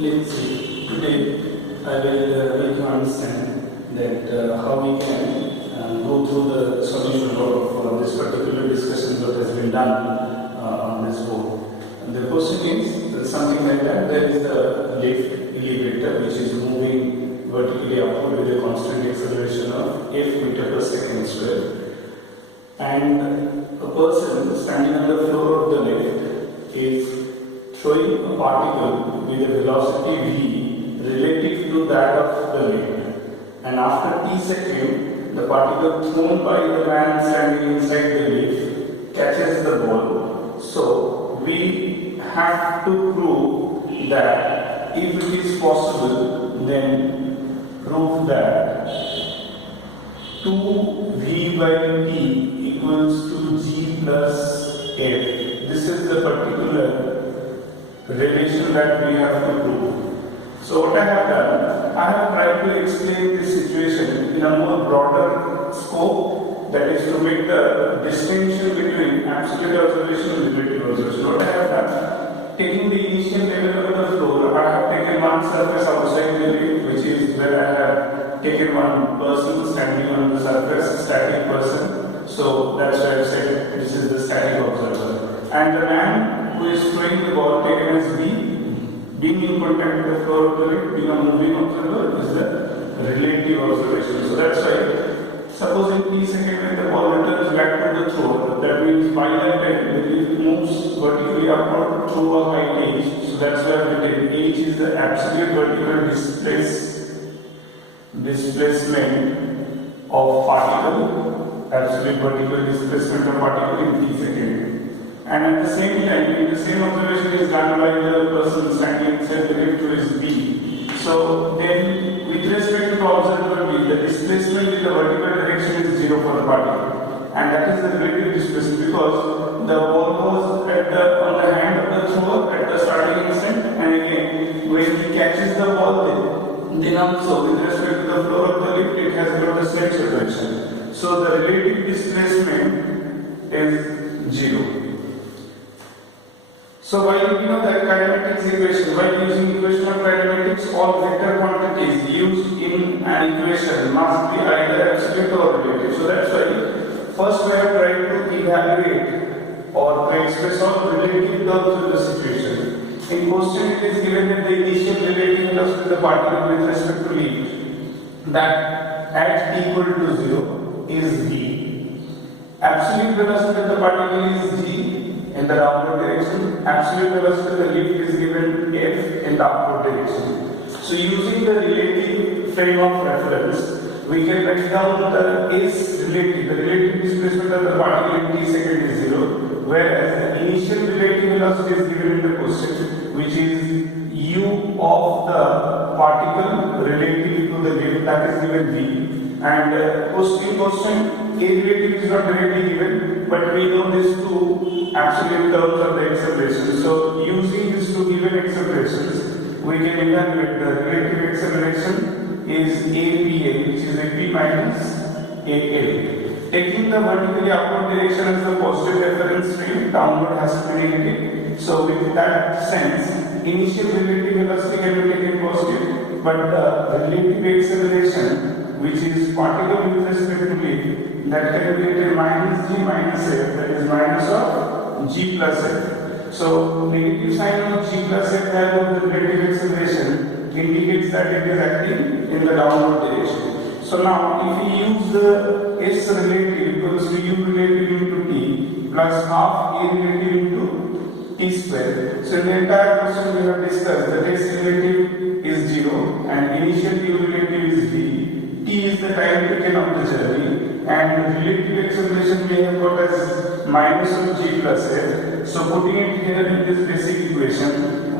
Let's see. Today I will make you understand that how we can go through the solution of this particular discussion that has been done on this board. And the question is something like that. There is a lift elevator which is moving vertically upward with a constant acceleration of f meter per second square. And a person standing on the floor of the lift is throwing a particle with a velocity v relative to that of the lift, and after t seconds the particle thrown by the man standing inside the lift catches the ball. So we have to prove that if it is possible, then prove that 2v by t equals to g plus f. This is the particular relation that we have to prove. So what I have done, I have tried to explain this situation in a more broader scope, that is to make the distinction between absolute observation and relative observation. What I have done, taking the initial level of the floor, I have taken one surface outside the lift, which is where I have taken one person standing on the surface, static person. So that's why I said this is the static observer. And the man who is throwing the ball taken as B, being in contact with the floor of the lift, being a moving observer, is the relative observation. So that's why, suppose in t second when the ball returns back to the thrower, that means by that time the lift moves vertically upward through a height h. So that's why written h is the absolute vertical displacement of particle, absolute vertical displacement of particle in t second. And at the same time, the same observation is done by the person standing inside the lift who is B. So then, with respect to the observer B, the displacement in the vertical direction is 0 for the particle, and that is the relative displacement because the ball was on the hand of the thrower at the starting instant, and again when he catches the ball, then also with respect to the floor of the lift, it has got the same separation. So the relative displacement is 0. So while you know that kinematics equation, while using equation of kinematics, all vector quantities used in an equation must be either absolute or relative. So that's why first we have tried to evaluate or to express all relative terms in the situation. In question it is given that the initial relative velocity of the particle with respect to lift, that at t equal to 0 is v. Absolute velocity of the particle is g in the downward direction. Absolute velocity of the lift is given f in the upward direction. So using the relative frame of reference, we can write down the s relative. The relative displacement of the particle in t second is 0, whereas the initial relative velocity is given in the question, which is u of the particle relative to the lift, that is given v. And in question, a relative is not directly given, but we know these two absolute terms of the acceleration. So using these two given accelerations, we can evaluate the relative acceleration is APA, which is AP minus AL. Taking the vertically upward direction as the positive reference frame, downward has to be negative. So with that sense, initial relative velocity can be taken positive, but the relative acceleration, which is particle with respect to lift, that can be written minus g minus f, that is minus of g plus f. So negative sign of g plus f value of the relative acceleration indicates that it is acting in the downward direction. So now if we use the s relative equals to u relative into t plus half a relative into t square. So in the entire question we have discussed that s relative is 0 and initial u relative is v. T is the time taken of the journey, and relative acceleration we have got as minus of g plus f. So putting it here in this basic equation,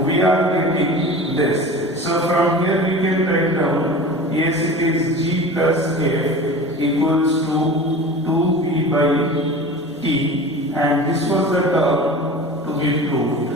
we are getting this. So from here we can write down, yes, it is g plus f equals to 2v by t, and this was the term to be proved.